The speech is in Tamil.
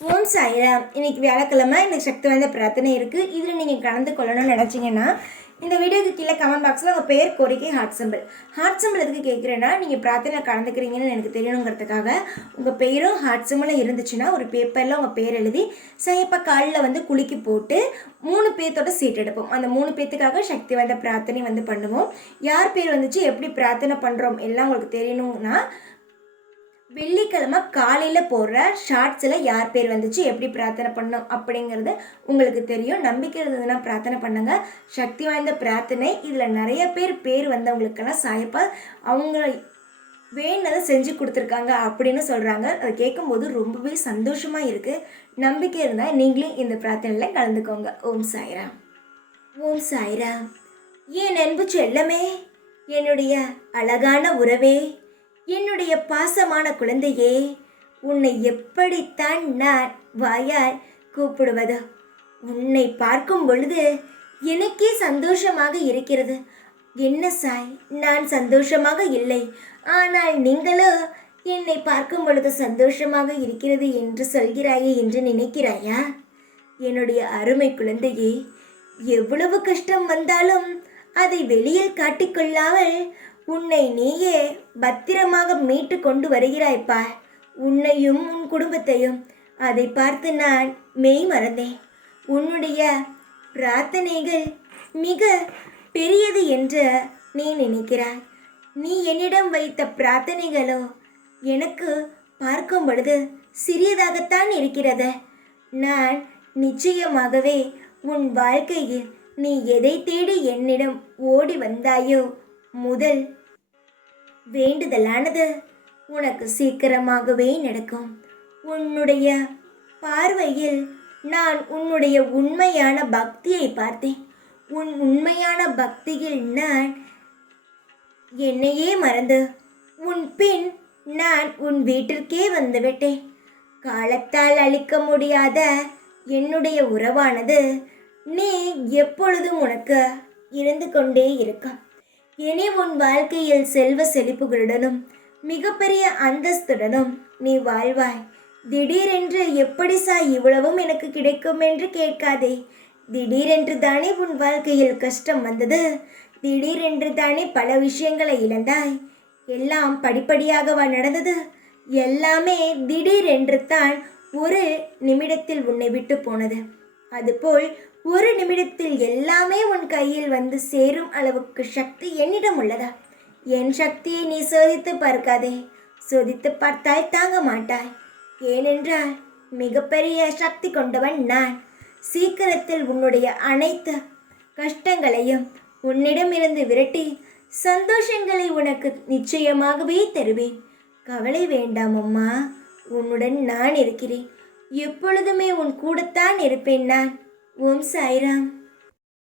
ஓம் சாய்ராம். இன்னைக்கு வியாழக்கிழமை. இன்னைக்கு சக்தி வாய்ந்த பிரார்த்தனை இருக்குது. இதில் நீங்கள் கலந்து கொள்ளணும்னு நினச்சிங்கன்னா இந்த வீடியோக்கு கீழே கமெண்ட் பாக்ஸில் உங்கள் பேர், கோரிக்கை, ஹார்ட் சிம்பிள் எதுக்கு கேட்குறேன்னா, நீங்கள் பிரார்த்தனையில் கலந்துக்கிறீங்கன்னு எனக்கு தெரியணுங்கிறதுக்காக உங்கள் பேரும் ஹார்ட் சிம்பிளும் இருந்துச்சுன்னா ஒரு பேப்பரில் உங்கள் பேர் எழுதி சாயப்பா காலில் குலுக்கி போட்டு 3 பேர்த்தோட சீட் எடுப்போம். அந்த 3 பேர்த்துக்காக சக்தி வாய்ந்த பிரார்த்தனை பண்ணுவோம். யார் பேர் வந்துச்சு, எப்படி பிரார்த்தனை பண்ணுறோம் எல்லாம் உங்களுக்கு தெரியணும்னா வெள்ளிக்கிழமை காலையில் போடுற ஷார்ட்ஸில் யார் பேர் வந்துச்சு, எப்படி பிரார்த்தனை பண்ணோம் அப்படிங்கிறது உங்களுக்கு தெரியும். நம்பிக்கை இருந்ததுன்னா பிரார்த்தனை பண்ணுங்க. சக்தி வாய்ந்த பிரார்த்தனை. இதில் நிறைய பேர் வந்தவங்களுக்கெல்லாம் சாயப்பா அவங்க வேணதை செஞ்சு கொடுத்துருக்காங்க அப்படின்னு சொல்கிறாங்க. அதை கேட்கும்போது ரொம்பவே சந்தோஷமாக இருக்குது. நம்பிக்கை இருந்தால் நீங்களும் இந்த பிரார்த்தனையில் கலந்துக்கோங்க. ஓம் சாய்ராம். ஓம் சாய்ராம். என் அன்பு செல்லமே, என்னுடைய அழகான உறவே, என்னுடைய பாசமான குழந்தையே, உன்னை எப்படித்தான் நான் வாயால் கூப்பிடுவது? உன்னை பார்க்கும் பொழுது எனக்கே சந்தோஷமாக இருக்கிறது. என்ன சாய், நான் சந்தோஷமாக இல்லை, ஆனால் நீங்களோ என்னை பார்க்கும் பொழுது சந்தோஷமாக இருக்கிறது என்று சொல்கிறாயே என்று நினைக்கிறாயா? என்னுடைய அருமை குழந்தையே, எவ்வளவு கஷ்டம் வந்தாலும் அதை வெளியில் காட்டிக்கொள்ளாமல் உன்னை நீயே பத்திரமாக மீட்டு கொண்டு வருகிறாய்ப்பா. உன்னையும் உன் குடும்பத்தையும். அதை பார்த்து நான் மெய் மறந்தேன். உன்னுடைய பிரார்த்தனைகள் மிக பெரியது என்று நீ நினைக்கிறாய். நீ என்னிடம் வைத்த பிரார்த்தனைகளோ எனக்கு பார்க்கும் பொழுது சிறியதாகத்தான் இருக்கிறது. நான் நிச்சயமாகவே உன் வாழ்க்கையில் நீ எதை தேடி என்னிடம் ஓடி வந்தாயோ முதல் வேண்டுதலானது உனக்கு சீக்கிரமாகவே நடக்கும். உன்னுடைய பார்வையில் நான் உன்னுடைய உண்மையான பக்தியை பார்த்தேன். உன் உண்மையான பக்தியில் நான் என்னையே மறந்து உன் பின் நான் உன் வீட்டிற்கே வந்துவிட்டேன். காலத்தால் அழிக்க முடியாத என்னுடைய உறவானது நீ எப்பொழுதும் உனக்கு இருந்து கொண்டே இருக்கும். இனி உன் வாழ்க்கையில் செல்வ செழிப்புகளுடனும் மிகப்பெரிய அந்தஸ்துடனும் நீ வாழ்வாய். திடீரென்று எப்படி சாய் இவ்வளவும் எனக்கு கிடைக்கும் என்று கேட்காதே. திடீரென்று தானே உன் வாழ்க்கையில் கஷ்டம் வந்தது. திடீரென்று தானே பல விஷயங்களை இழந்தாய். எல்லாம் படிப்படியாகவா நடந்தது? எல்லாமே திடீரென்று தான் ஒரு நிமிடத்தில் உன்னை விட்டு போனது. அதுபோல் ஒரு நிமிடத்தில் எல்லாமே உன் கையில் வந்து சேரும் அளவுக்கு சக்தி என்னிடம் உள்ளதா? என் சக்தியை நீ சோதித்து பார்க்காதே. சோதித்து பார்த்தால் தாங்க மாட்டாய். ஏனென்றால் மிகப்பெரிய சக்தி கொண்டவன் நான். சீக்கிரத்தில் உன்னுடைய அனைத்து கஷ்டங்களையும் உன்னிடமிருந்து விரட்டி சந்தோஷங்களை உனக்கு நிச்சயமாகவே தருவேன். கவலை வேண்டாம் அம்மா, உன்னுடன் நான் இருக்கிறேன். எப்பொழுதுமே உன் கூடத்தான் இருப்பேன் நான். ஓம் சாய்ராம்.